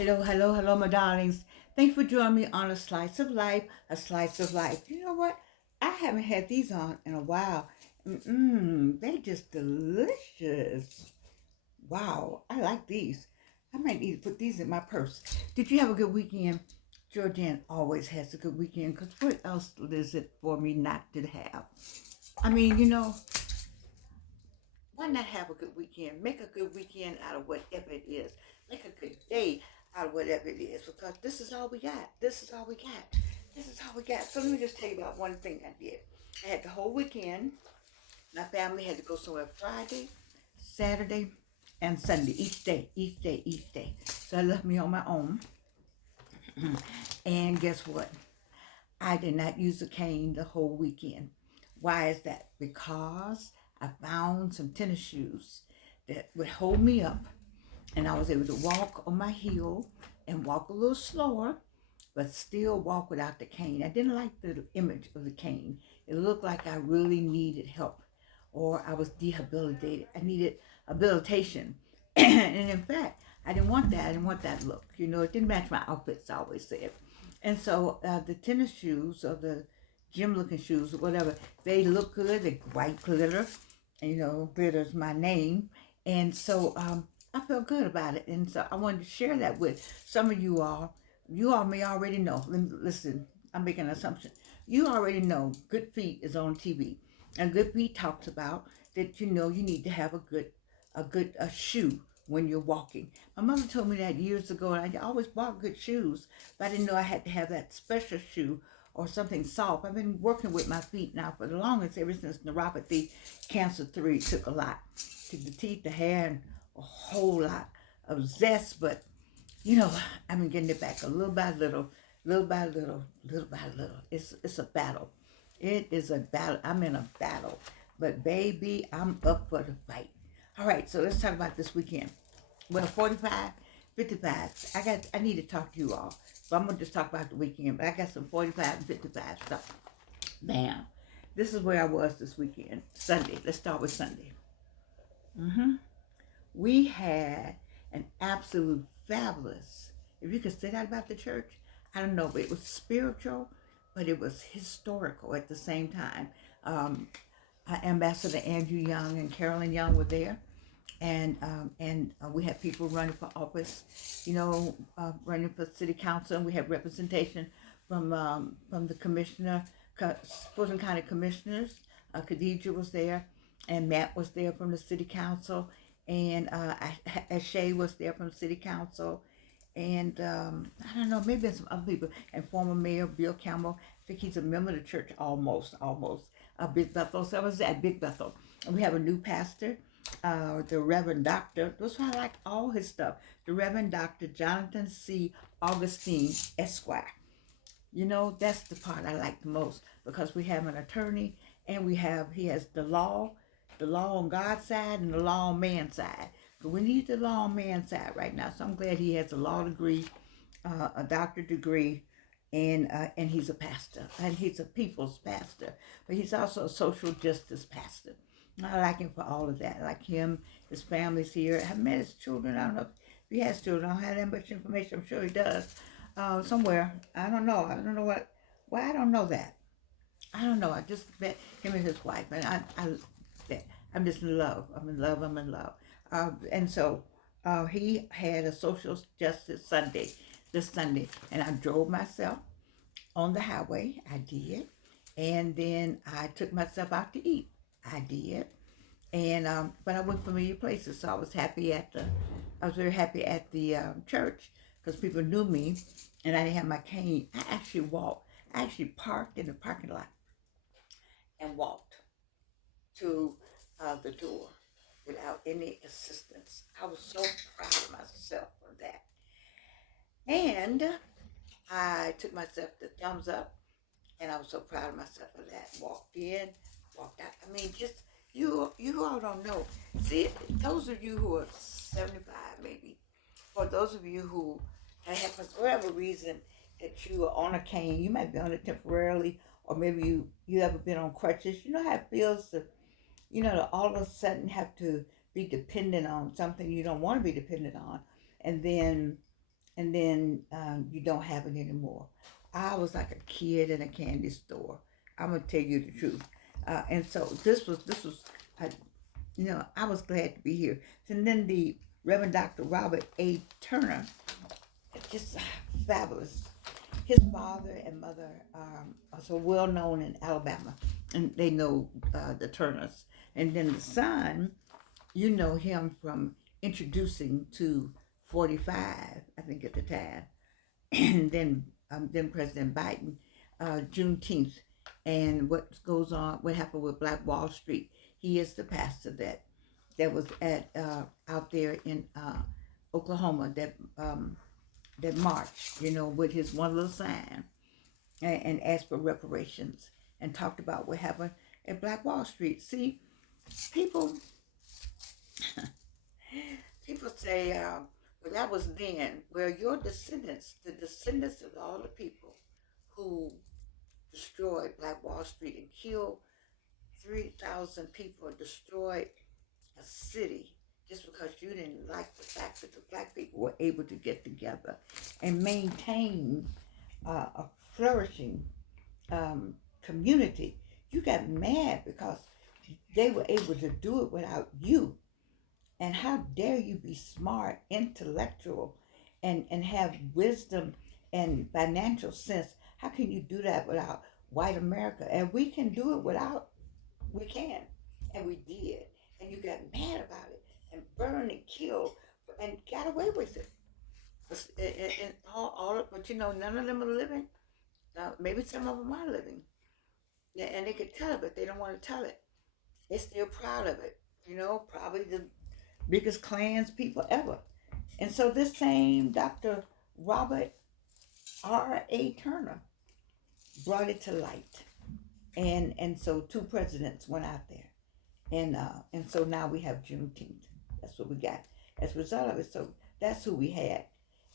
Hello, hello, hello, my darlings. Thanks for joining me on a slice of life, a slice of life. You know what? I haven't had these on in a while. They just delicious. Wow, I like these. I might need to put these in my purse. Did you have a good weekend? Georgianne always has a good weekend because what else is it for me not to have? I mean, why not have a good weekend? Make a good weekend out of whatever it is. Make a good day out of whatever it is because this is all we got. This is all we got. This is all we got. So let me just tell you about one thing I did. I had the whole weekend. My family had to go somewhere Friday, Saturday, and Sunday. Each day, each day, each day. So I left me on my own. And guess what? I did not use a cane the whole weekend. Why is that? Because I found some tennis shoes that would hold me up, and I was able to walk on my heel and walk a little slower, but still walk without the cane. I didn't like the image of the cane. It looked like I really needed help or I was rehabilitated. I needed habilitation. And in fact, I didn't want that. I didn't want that look. It didn't match my outfits, I always said. And so the tennis shoes or the gym looking shoes or whatever, they look good. They white glitter. Glitter's my name. And so I felt good about it. And so I wanted to share that with some of you all. You all may already know. Listen, I'm making an assumption. You already know Good Feet is on TV. And Good Feet talks about that you need to have a shoe when you're walking. My mother told me that years ago, and I always bought good shoes, but I didn't know I had to have that special shoe or something soft. I've been working with my feet now for the longest, ever since neuropathy, cancer 3 took a lot. Took the teeth, the hair, and a whole lot of zest, but I've been getting it back a little by little, little by little, little by little. It's a battle. It is a battle. I'm in a battle. But baby, I'm up for the fight. All right, so let's talk about this weekend. Well, 45, 55. I need to talk to you all. So I'm gonna just talk about the weekend, but I got some 45 and 55 stuff. Bam. This is where I was this weekend. Sunday. Let's start with Sunday. Mm-hmm. We had an absolute fabulous, if you could say that about the church, I don't know, but it was spiritual, but it was historical at the same time. Um, Ambassador Andrew Young and Carolyn Young were there, and we had people running for office, running for city council, and we had representation from the commissioner, Fulton County commissioners. Khadijah was there, and Matt was there from the city council, and Ashay was there from city council, and I don't know, maybe some other people, and former mayor Bill Campbell. I think he's a member of the church almost, Big Bethel. So I was at Big Bethel, and we have a new pastor, the Reverend Doctor. That's why I like all his stuff. The Reverend Doctor Jonathan C. Augustine Esquire. That's the part I like the most because we have an attorney and he has the law on God's side and the law on man's side. But we need the law on man's side right now. So I'm glad he has a law degree, a doctorate degree, and he's a pastor and he's a people's pastor, but he's also a social justice pastor. I like him for all of that. I like him, his family's here. I haven't met his children. I don't know if he has children. I don't have that much information. I'm sure he does somewhere. I don't know. I don't know what. Well, I don't know that. I don't know. I just met him and his wife, and I'm just in love. I'm in love. I'm in love. And so he had a social justice Sunday this Sunday, and I drove myself on the highway. I did, and then I took myself out to eat. I did, and but I went familiar places, so I was very happy at the church because people knew me, and I didn't have my cane. I actually walked. I actually parked in the parking lot and walked to the door without any assistance. I was so proud of myself for that, and I took myself the thumbs up, and I was so proud of myself for that. Walked in, walked out. I mean, just you all don't know. See, those of you who are 75 maybe, or those of you who have for whatever reason that you are on a cane, you might be on it temporarily, or maybe you ever been on crutches. You know how it feels to all of a sudden have to be dependent on something you don't want to be dependent on, and then and then you don't have it anymore. I was like a kid in a candy store. I'm gonna tell you the truth. And so this was, uh, I was glad to be here. And then the Reverend Dr. Robert A. Turner, just fabulous. His father and mother are so well known in Alabama, and they know the Turners. And then the son, you know him from introducing to 45, I think at the time, and then President Biden, Juneteenth, and what goes on, what happened with Black Wall Street. He is the pastor that was at out there in Oklahoma that marched, with his one little sign and asked for reparations and talked about what happened at Black Wall Street. See, people people say, well, that was then. Well, your descendants, the descendants of all the people who destroyed Black Wall Street and killed 3,000 people and destroyed a city just because you didn't like the fact that the black people were able to get together and maintain a flourishing community. You got mad because they were able to do it without you. And how dare you be smart, intellectual, and have wisdom and financial sense? How can you do that without white America? And we can do it without, we can. And we did. And you got mad about it and burned and killed and got away with it. And but none of them are living. Maybe some of them are living. Yeah, and they could tell it, but they don't want to tell it. They're still proud of it. Probably the biggest clans people ever. And so this same Dr. Robert R. A. Turner brought it to light. And so two presidents went out there. And so now we have Juneteenth. That's what we got as a result of it. So that's who we had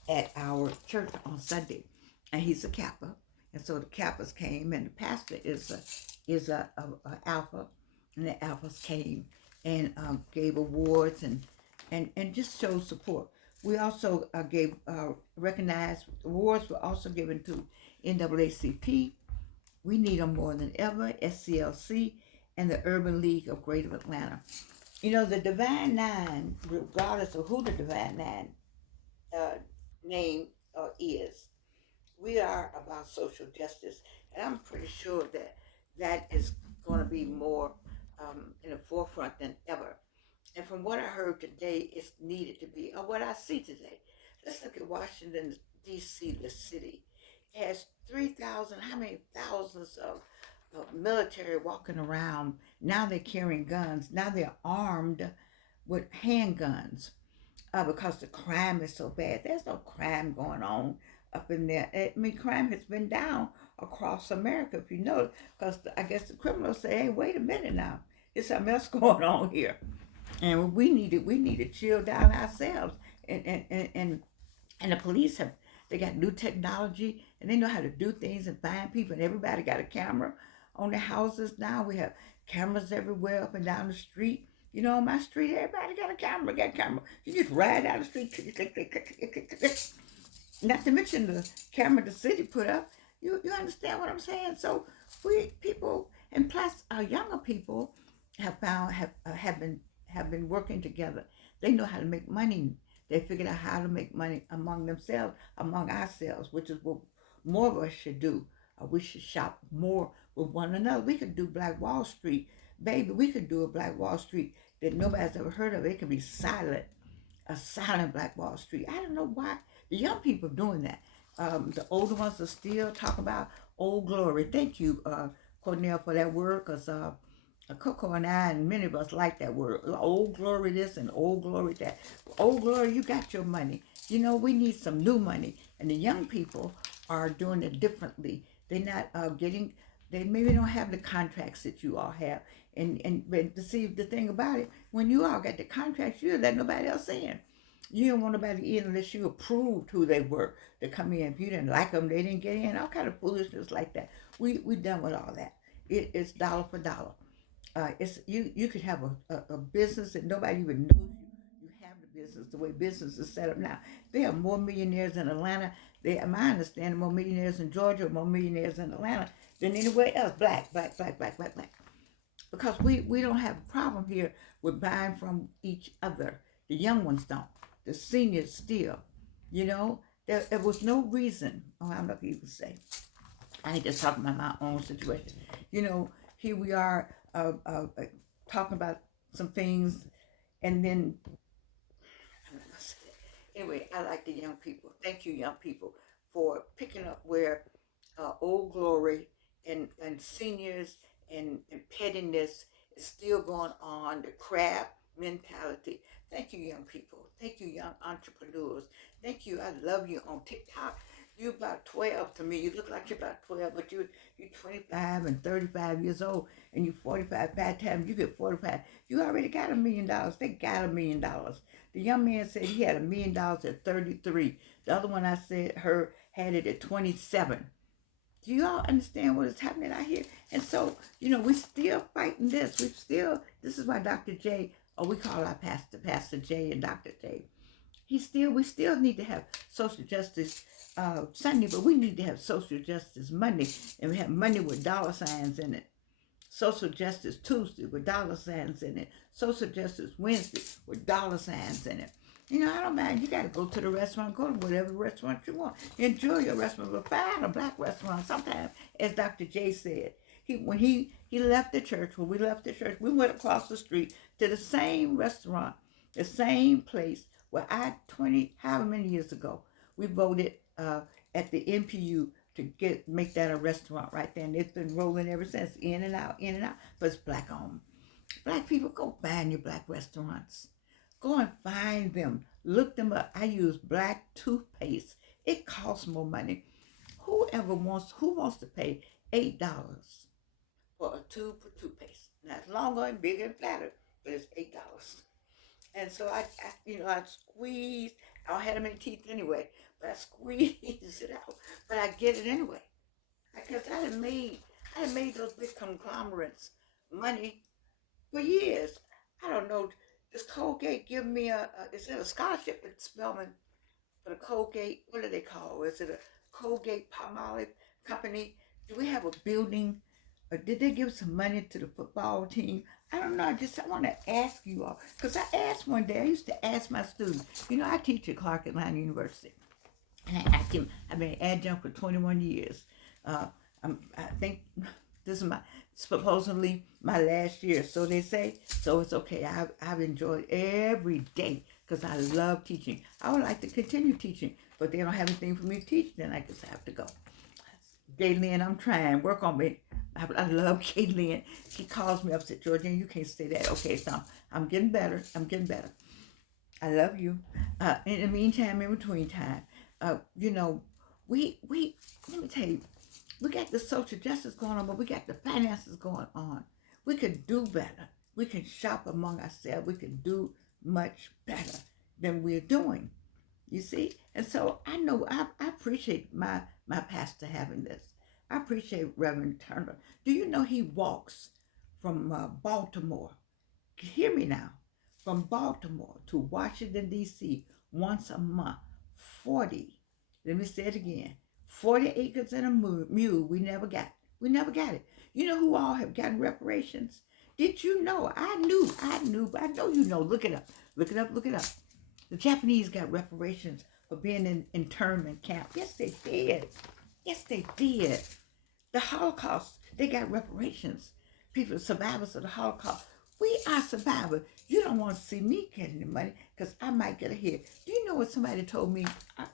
at our church on Sunday. And he's a Kappa. And so the Kappas came, and the pastor is a Alpha, and the Alphas came and gave awards and just showed support. We also gave recognized awards were also given to NAACP. We need them more than ever. SCLC and the Urban League of Greater Atlanta. The Divine Nine, regardless of who the Divine Nine name is, we are about social justice, and I'm pretty sure that is going to be more in the forefront than ever. And from what I heard today, it's needed to be, or what I see today. Let's look at Washington, D.C., the city. It has 3,000, how many thousands of military walking around. Now they're carrying guns. Now they're armed with handguns because the crime is so bad. There's no crime going on up in there. I mean, crime has been down across America, if you know, because I guess the criminals say, hey, wait a minute now. There's something else going on here. And we need to chill down ourselves. And the police they got new technology and they know how to do things and find people, and everybody got a camera on their houses now. We have cameras everywhere up and down the street. On my street, everybody got a camera, You just ride down the street, click, click, click, click, click, click, click. Not to mention the camera the city put up. You understand what I'm saying? So we people, and plus our younger people have been working together. They know how to make money. They figured out how to make money among themselves, among ourselves, which is what more of us should do. We should shop more with one another. We could do Black Wall Street. Baby, we could do a Black Wall Street that nobody's ever heard of. It could be silent, a silent Black Wall Street. I don't know why the young people are doing that. The older ones are still talking about old glory. Thank you, Cornell, for that word, because Coco and I and many of us like that word. Old glory this and old glory that. Old glory, you got your money. We need some new money. And the young people are doing it differently. They're not they maybe don't have the contracts that you all have. But to see the thing about it, when you all got the contracts, you don't let nobody else in. You don't want nobody in unless you approved who they were to come in. If you didn't like them, they didn't get in. All kind of foolishness like that. We done with all that. It's dollar for dollar. It's you could have a business that nobody even knows you. You have the business, the way business is set up now. There are more millionaires in Atlanta. My understanding, more millionaires in Georgia, more millionaires in Atlanta than anywhere else. Black, black, black, black, black, black. Because we don't have a problem here with buying from each other. The young ones don't. The seniors still. You know, there was no reason. Oh, I'm not even say. I ain't just talking about my own situation. You know, here we are talking about some things, and then I'm not gonna say that. Anyway, I like the young people. Thank you, young people, for picking up where Old Glory and seniors and pettiness is still going on. The crab mentality. Thank you, young people. Thank you, young entrepreneurs. Thank you. I love you on TikTok. You're about 12 to me. You look like you're about 12, but you're 25 and 35 years old, and you're 45. By the time you get 45, you already got $1 million. They got $1 million. The young man said he had $1 million at 33. The other one I said her had it at 27. Do you all understand what is happening out here? And so, you know, we still fighting this. This is why Dr. J, or we call our pastor, Pastor J and Dr. J. We still need to have social justice Sunday, but we need to have social justice Monday, and we have Monday with dollar signs in it. Social justice Tuesday with dollar signs in it. Social justice Wednesday with dollar signs in it. You know, I don't mind. You got to go to the restaurant, go to whatever restaurant you want. Enjoy your restaurant, but find a black restaurant. Sometimes, as Dr. J said, when he left the church, when we left the church, we went across the street to the same restaurant, the same place where however many years ago, we voted at the NPU to make that a restaurant right there. And it's been rolling ever since, in and out, but it's black owned. Black people, go find your black restaurants. Go and find them. Look them up. I use black toothpaste. It costs more money. Who wants to pay $8 for a tube of toothpaste? Now it's longer and bigger and fatter, but it's $8. And so I squeeze. I don't have that many teeth anyway, but I squeeze it out. But I get it anyway. Because I had made those big conglomerates money for years. I don't know. Does Colgate give me is it a scholarship at Spelman for the Colgate? What do they call? Is it a Colgate Palmolive company? Do we have a building? Or did they give some money to the football team? I don't know. I want to ask you all. Because I asked one day, I used to ask my students. You know, I teach at Clark Atlanta University. And I asked him, I've been adjunct for 21 years. I think this is supposedly my last year. So they say, so it's okay. I've enjoyed every day because I love teaching. I would like to continue teaching, but they don't have anything for me to teach, then I just have to go. Gaylin, I'm trying, work on me. I love Gaylin. She calls me up and said, Georgina, you can't say that. Okay, so I'm getting better. I love you. In the meantime, in between time, you know, we let me tell you, we got the social justice going on, but we got the finances going on. We could do better. We can shop among ourselves. We can do much better than we're doing. You see? And so I know I appreciate my pastor having this. I appreciate Reverend Turner. Do you know he walks from Baltimore? Hear me now. From Baltimore to Washington, D.C. once a month. 40. Let me say it again. 40 acres and a mule we never got. We never got it. You know who all have gotten reparations? Did you know? I knew, but I know you know. Look it up. The Japanese got reparations for being in internment camp. Yes, they did. The Holocaust, they got reparations. People, survivors of the Holocaust. We are survivors. You don't want to see me getting the money because I might get a hit. Do you know what somebody told me? I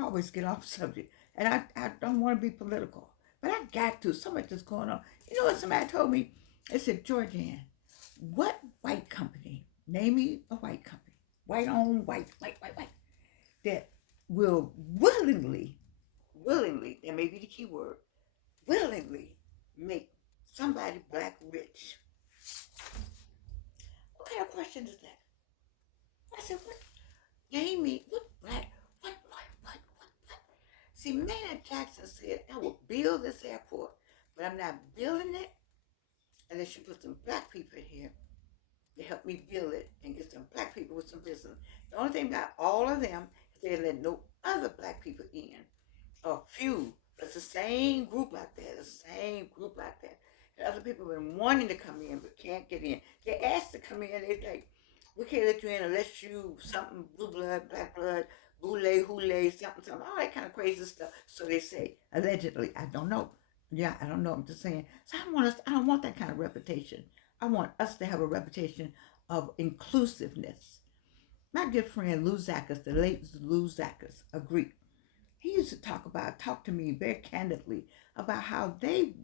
always get off subject, and I don't want to be political, but I got to. So much is going on. You know what somebody told me? They said, Georgianne, what white company, name me a white company, white owned, white, that will willingly, that may be the key word, willingly make somebody black rich. What kind of question is that? I said, what? Name me, what black, what? See, Maynard Jackson said, I will build this airport, but I'm not building it unless you put some black people in here to help me build it and get some black people with some business. The only thing about all of them is they let no other black people in, or few. It's the same group out there, the same group out there. And other people have been wanting to come in but can't get in. They asked to come in, it's like, we can't let you in unless you something blue blood, black blood, boule, hule, something, all that kind of crazy stuff. So they say, allegedly. I don't know. Yeah, I don't know. I'm just saying. So I don't want that kind of reputation. I want us to have a reputation of inclusiveness. My good friend Lou Zachas, the late Lou Zachas, a Greek, he used to talk to me very candidly about how they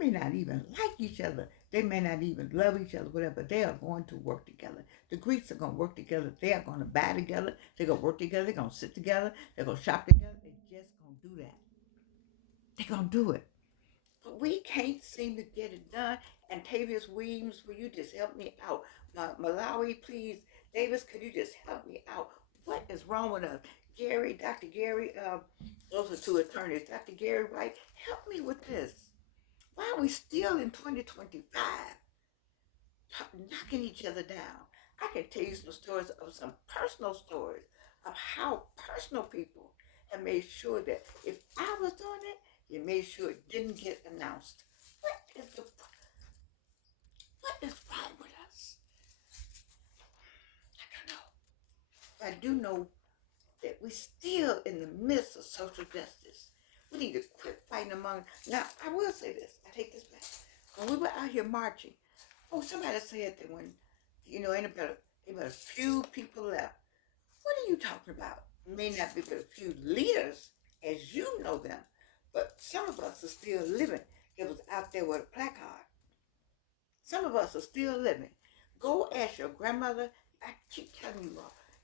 may not even like each other. They may not even love each other, whatever. They are going to work together. The Greeks are going to work together. They are going to buy together. They're going to work together. They're going to sit together. They're going to shop together. They're just going to do that. They're going to do it. But we can't seem to get it done. And Tavius Weems, will you just help me out? Malawi, please. Davis, could you just help me out? What is wrong with us? Gary, Dr. Gary, those are two attorneys. Dr. Gary White, help me with this. Why are we still in 2025 knocking each other down? I can tell you some stories of some personal stories of how personal people have made sure that if I was doing it, you made sure it didn't get announced. What is wrong with us? I don't know. I do know that we're still in the midst of social justice. We need to quit fighting among. Now, I will say this. I take this back. When we were out here marching, somebody said that when, ain't about a few people left. What are you talking about? May not be but a few leaders as you know them, but some of us are still living. It was out there with a placard. Some of us are still living. Go ask your grandmother. I keep telling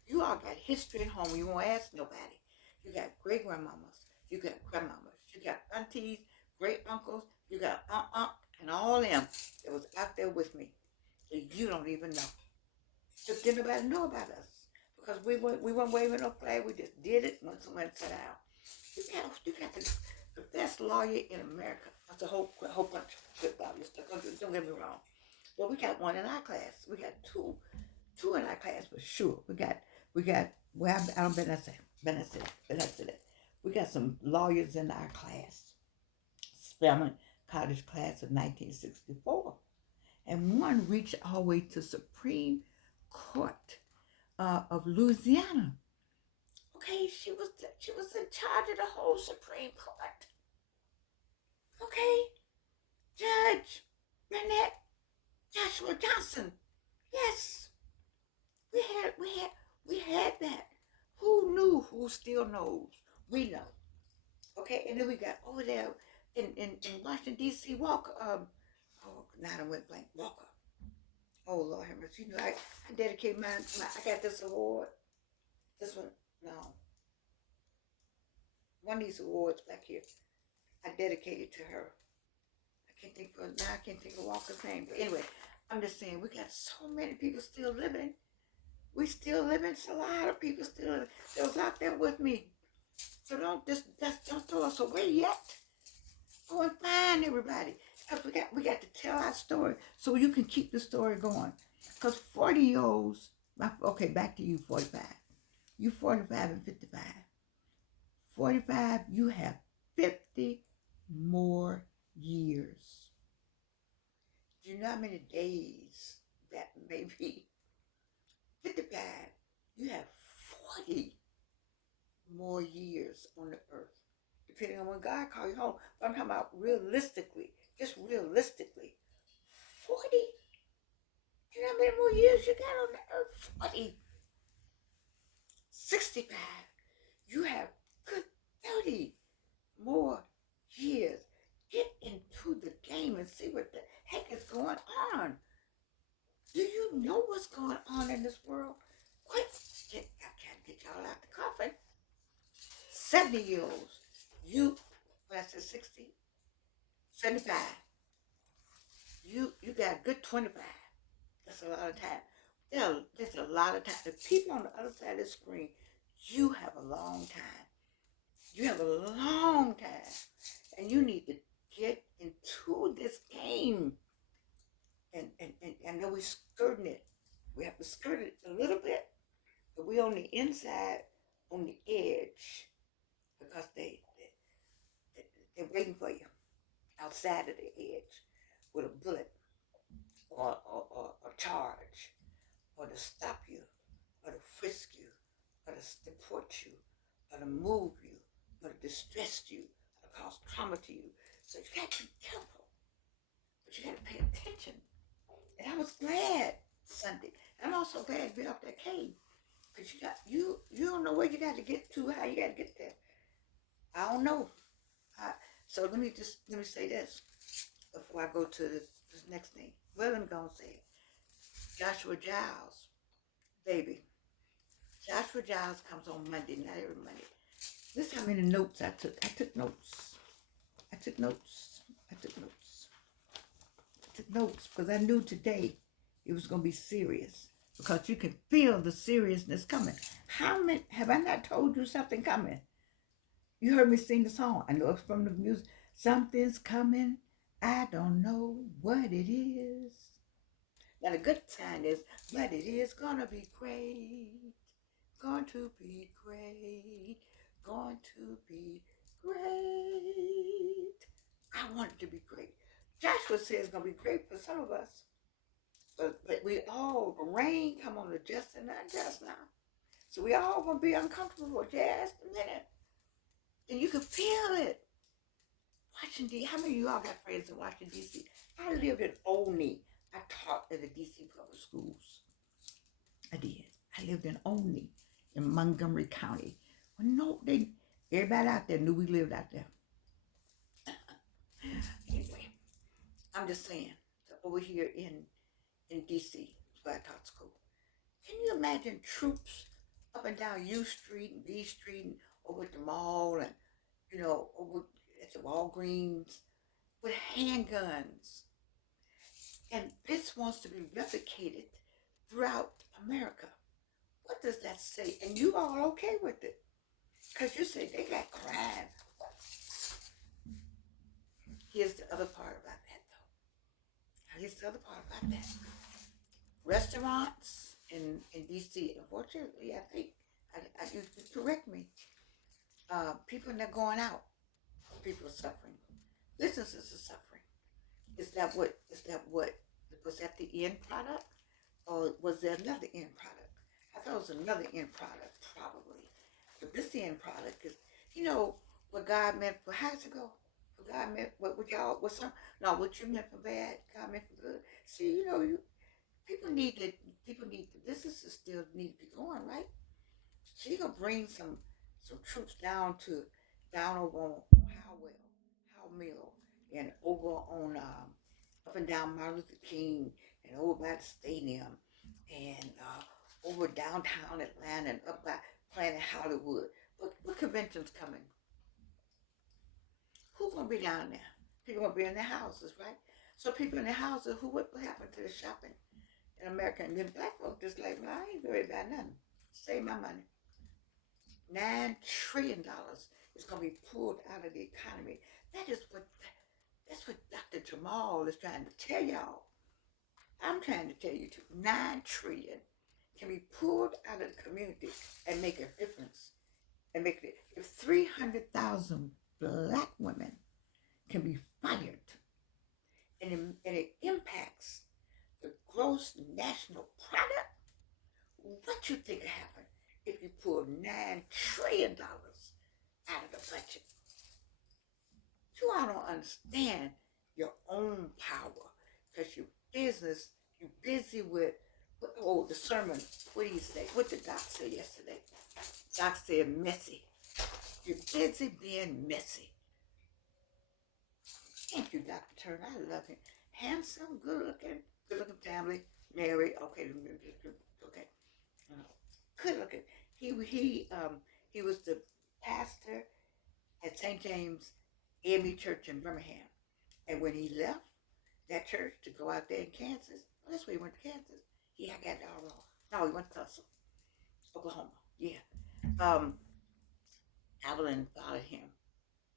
you all got history at home. You won't ask nobody. You got great grandmamas. You got grandmamas. You got aunties, great uncles. You got and all them that was out there with me. And you don't even know. Just didn't nobody know about us because we weren't waving no flag. We just did it when someone sat out. You got the best lawyer in America. That's a whole bunch of good lawyers. Don't get me wrong. Well, we got one in our class. We got two in our class for sure. We got. Well, I don't Benesit. We got some lawyers in our class, Spelman College class of 1964, and one reached all the way to Supreme Court of Louisiana. Okay, she was in charge of the whole Supreme Court. Okay, Judge Burnett Joshua Johnson. Yes, we had that. Who knew? Who still knows? We know. Okay, and then we got over there in Washington D.C. Walker. Now I went blank. Walker. Oh Lord have mercy. I dedicate mine. I got this award. This one, no. One of these awards back here. I dedicated to her. I can't think of Walker's name. But anyway, I'm just saying we got so many people still living. We still living. It's a lot of people still living. They was out there with me. So don't throw us away yet. Go and find everybody. Because we got to tell our story so you can keep the story going. Because 40-year-olds, okay, back to you, 45. You 45 and 55. 45, you have 50 more years. Do you know how many days that may be? 55, you have 40 more years on the earth, depending on when God calls you home. But I'm talking about realistically, just realistically. 40? Do you know how many more years you got on the earth? 40. 65, you have good 30 more years. Get into the game and see what the heck is going on. Do you know what's going on in this world? What? I can't get y'all out the coffin. 70-year-olds. When I said 60, 75. You got a good 25. That's a lot of time. There's a lot of time. The people on the other side of the screen, you have a long time. You have a long time. And you need to get into this game. And I know we're skirting it. We have to skirt it a little bit, but we on the inside, on the edge, because they're waiting for you outside of the edge with a bullet or a charge, or to stop you, or to frisk you, or to deport you, or to move you, or to distress you, or to cause trauma to you. So you got to be careful, but you got to pay attention. And I was glad Sunday. And I'm also glad to be off that cave. Because you don't know where you got to get to, how you got to get there. I don't know. So let me say this before I go to this next thing. Well, I'm gonna say it. Joshua Giles, baby. Joshua Giles comes on Monday, not every Monday. This is how many notes I took. I took notes. I took notes. I took notes. I took notes because I knew today it was gonna be serious. Because you can feel the seriousness coming. How many have I not told you something coming? You heard me sing the song. I know it's from the music. Something's coming. I don't know what it is. Now the good sign is, but it is gonna be great. Going to be great. Going to be great. I want it to be great. Joshua says it's gonna be great for some of us. But we all, the rain come on the just and unjust now. So we all gonna be uncomfortable for just a minute. And you can feel it. Washington, D.C. How many of you all got friends in Washington, D.C.? I lived in Olney. I taught at the D.C. public schools. I did. I lived in Olney in Montgomery County. Well, no, everybody out there knew we lived out there. Anyway, I'm just saying, so over here in D.C., where I taught school. Can you imagine troops up and down U Street and B Street and over at the mall and, over at the Walgreens with handguns? And this wants to be replicated throughout America. What does that say? And you all okay with it? Because you say they got crime. Here's the other part about that, though. Here's the other part about that. Restaurants in D.C., unfortunately, I think, you correct me, people are not going out. People are suffering. Businesses are suffering. Is that what, was that the end product? Or was there another end product? I thought it was another end product, probably. But this end product is, what God meant for, how's it go? What God meant, what you meant for bad, God meant for good. See, people need the businesses still need to be going, right? So you're gonna bring some troops down over on Howell Mill, and over on up and down Martin Luther King, and over by the stadium, and over downtown Atlanta, and up by Planet Hollywood. What convention's coming? Who's gonna be down there? People gonna be in their houses, right? So people in their houses, what happened to the shopping in America? And then black folks just like, well, I ain't worried about nothing. Save my money. $9 trillion is going to be pulled out of the economy. That's what Dr. Jamal is trying to tell y'all. I'm trying to tell you too. 9 trillion can be pulled out of the community and make a difference. And make it. If 300,000 black women can be fired, and it impacts the gross national product, what you think will happen if you pull $9 trillion out of the budget? You all don't understand your own power because you're busy with, the sermon. What did he say? What did Doc say yesterday? Doc said messy. You're busy being messy. Thank you, Dr. Turner. I love him. Handsome, good looking family, married. Okay, good looking. He was the pastor at St. James AME Church in Birmingham. And when he left that church to go out there in Kansas, that's where he went to Kansas. Yeah, I got it all wrong. No, he went to Tulsa, Oklahoma. Yeah. Evelyn followed him.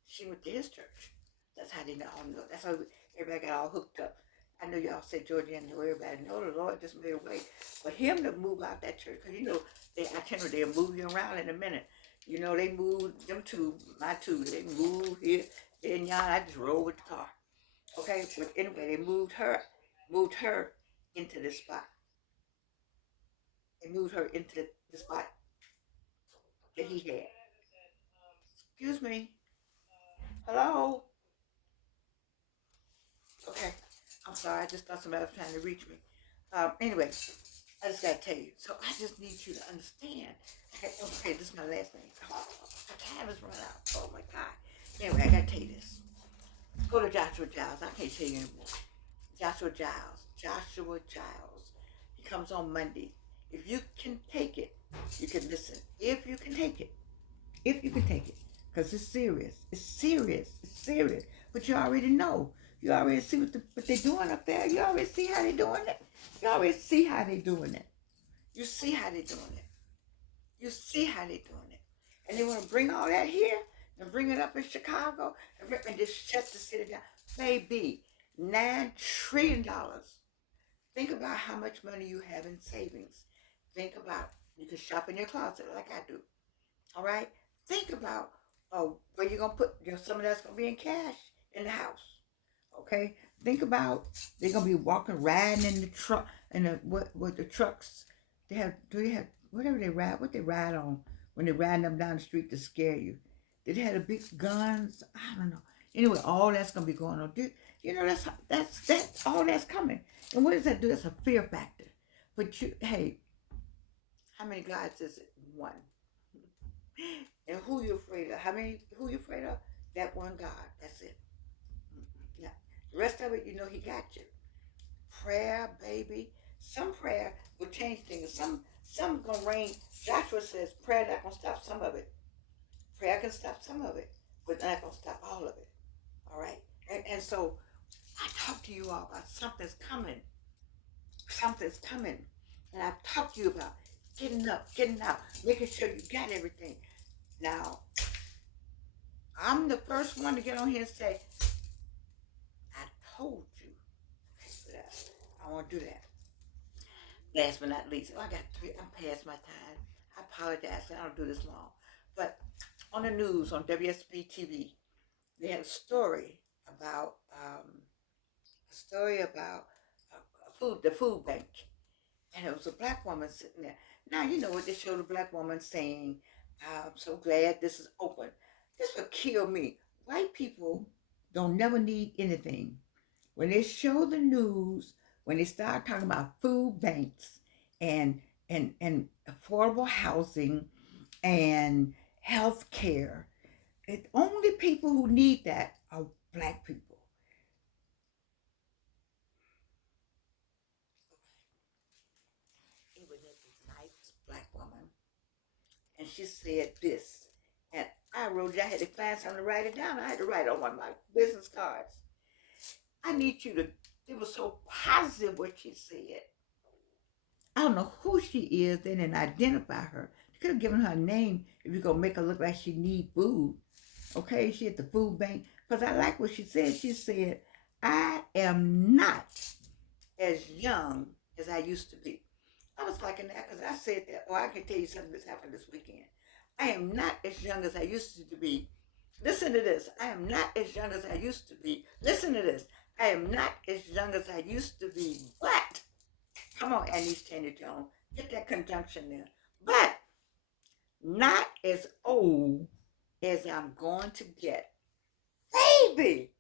She went to his church. That's how they all know. That's how everybody got all hooked up. I know y'all say Georgiana know everybody. No, the Lord just made a way. For him to move out that church, because you know, they'll move you around in a minute. You know, they moved them two, my two, they moved here, there, and y'all, I just rolled with the car. Okay, but anyway, they moved her into this spot. They moved her into the spot that he had. Excuse me. Hello? Okay. I'm sorry, I just thought somebody was trying to reach me. Anyway, I just gotta tell you. So I just need you to understand. Okay, this is my last name. Oh, my time has run out. Oh my God. Anyway, I gotta tell you this. Go to Joshua Giles. I can't tell you anymore. Joshua Giles. Joshua Giles. He comes on Monday. If you can take it, you can listen. If you can take it. If you can take it. Because it's serious. It's serious. It's serious. But you already know. You already see what they're doing up there. You already see how they're doing it. You already see how they're doing it. You see how they're doing it. You see how they're doing it. And they want to bring all that here and bring it up in Chicago and just shut the city down. Baby, $9 trillion. Think about how much money you have in savings. Think about, you can shop in your closet like I do. All right? Think about where you're going to put, some of that's going to be in cash in the house. Okay? Think about, they're going to be walking, riding in the truck, in the, what the trucks, do they have, whatever they ride, what they ride on when they're riding them down the street to scare you. Did they have the big guns? I don't know. Anyway, all that's going to be going on. You know, that's all that's coming. And what does that do? That's a fear factor. But hey, how many gods is it? One. And who you afraid of? Who you afraid of? That one God. That's it. Yeah. The rest of it, you know, he got you. Prayer, baby. Some prayer will change things. Some gonna rain. Joshua says prayer not gonna stop some of it. Prayer can stop some of it, but not gonna stop all of it. All right. And so I talk to you all about something's coming. Something's coming. And I've talked to you about getting up, getting out, making sure you got everything. Now, I'm the first one to get on here and say, I told you. But I won't do that. Last but not least, I got I'm past my time. I apologize, I don't do this long. But on the news, on WSB TV, they had a story about the food bank, and it was a black woman sitting there. Now you know what they showed the black woman saying, "I'm so glad this is open." This would kill me. White people don't never need anything. When they show the news, when they start talking about food banks and and affordable housing and health care, the only people who need that are black people. It was this nice black woman, and she said this, and I wrote it. I had to find something to write it down. I had to write it on one of my business cards. I need you to. It was so positive what she said. I don't know who she is. They didn't identify her. You could have given her a name if you're gonna make her look like she need food. Okay, she at the food bank. Because I like what she said. She said, I am not as young as I used to be. I was liking that because I said that. Oh, I can tell you something that's happened this weekend. I am not as young as I used to be. Listen to this. I am not as young as I used to be. Listen to this. I am not as young as I used to be. But, come on, Annie Tandy Jones. Get that conjunction there. But, not as old as I'm going to get. Baby!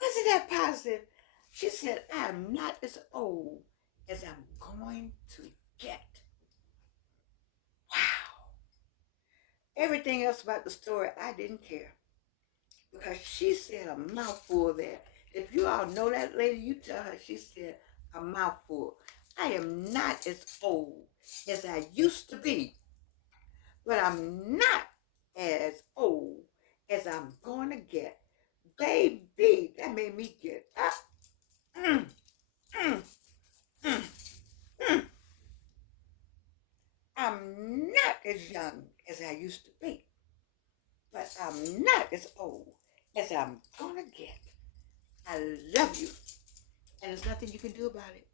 Wasn't that positive? She said, I am not as old as I'm going to get. Wow. Everything else about the story, I didn't care. Because she said a mouthful there. If you all know that lady, you tell her she said a mouthful. I am not as old as I used to be. But I'm not as old as I'm going to get. Baby, that made me get up. Mm, mm, mm, mm. I'm not as young as I used to be, but I'm not as old as I'm gonna get. I love you. and there's nothing you can do about it.